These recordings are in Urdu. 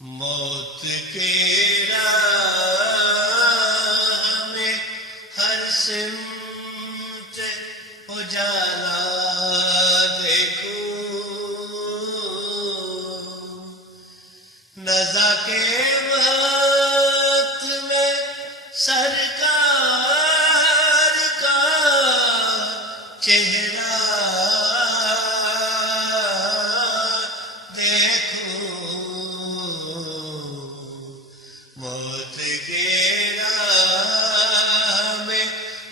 موت کے راہ میں ہر سمت اجالا دیکھوں، نزا کے وقت میں سرکار کا چہرہ موت کے راہ میں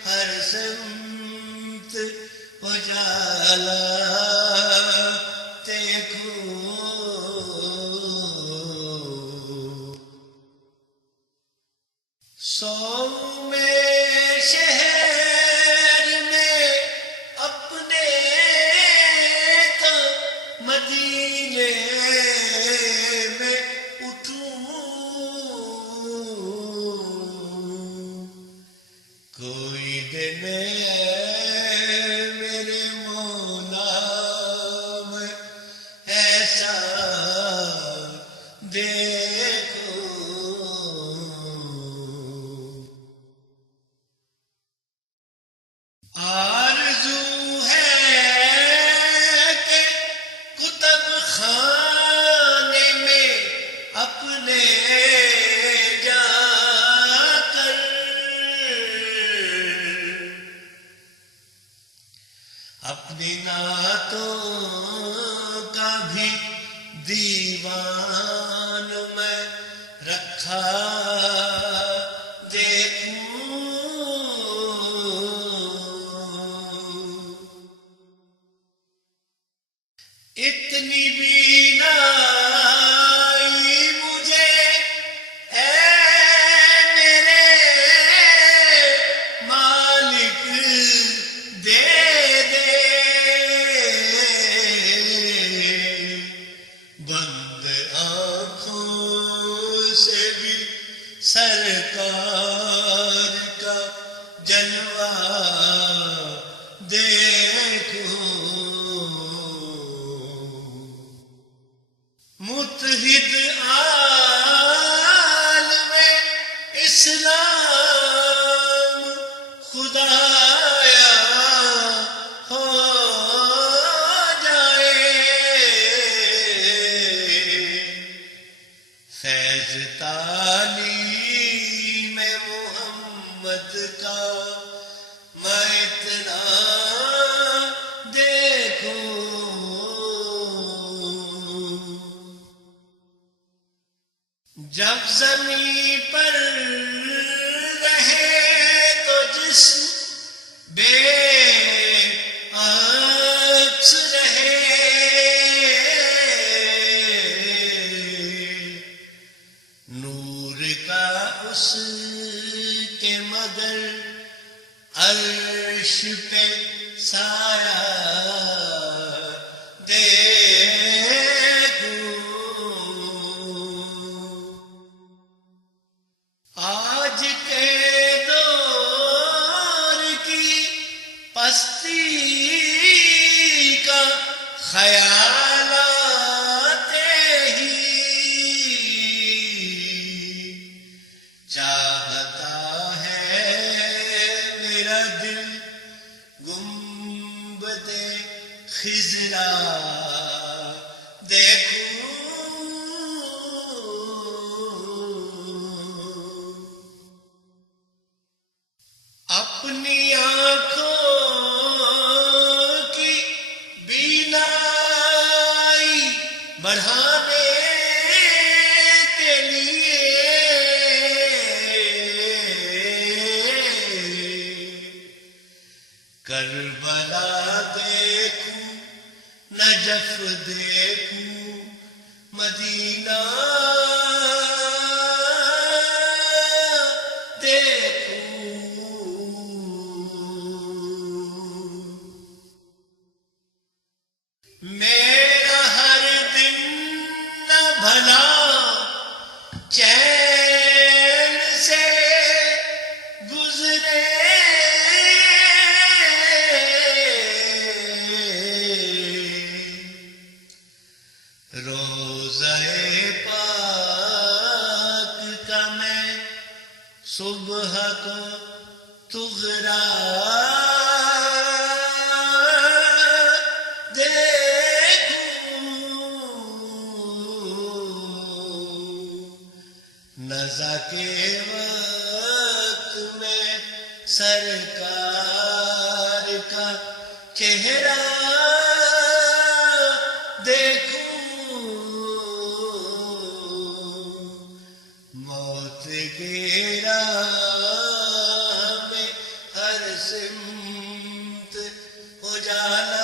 ہر سمت اجالا دیکھوں، سو میں شہر میں اپنے تو مدینے میں کوئی دن میرے مولا میں ایسا دیکھو، آرزو ہے کہ کتب خانے میں اپنے اپنی نعتوں کا بھی دیوان میں رکھا دیکھوں، اتنی بینائی مجھے اے میرے مالک دے بند آنکھوں سے بھی سرکار کا جلوہ دیکھوں، متحد عالم اسلام خدایا ہو فیض تعلیم محمد کا میں اتنا دیکھوں، جب زمین پر رہے تو جسم بے عکس رہے، نور کا اس کے مگر عرش پہ سایہ دیکھوں، آج کے دور کی پستی کا خیال چاہتا ہے میرا دل گنبد خضرا دیکھوں، اپنی آنکھوں کی بینائی بڑھانے کے لیے کربلا دیکھوں، نجف دیکھوں، مدینہ دیکھوں، میرا ہر دن نہ بھلا چین سے گزرے، روز روضہ پاک کا میں صبح کو تغرا نزا کے وقت میں سرکار کا چہرہ دیکھوں، موت کی راہ میں ہر سمت اجالا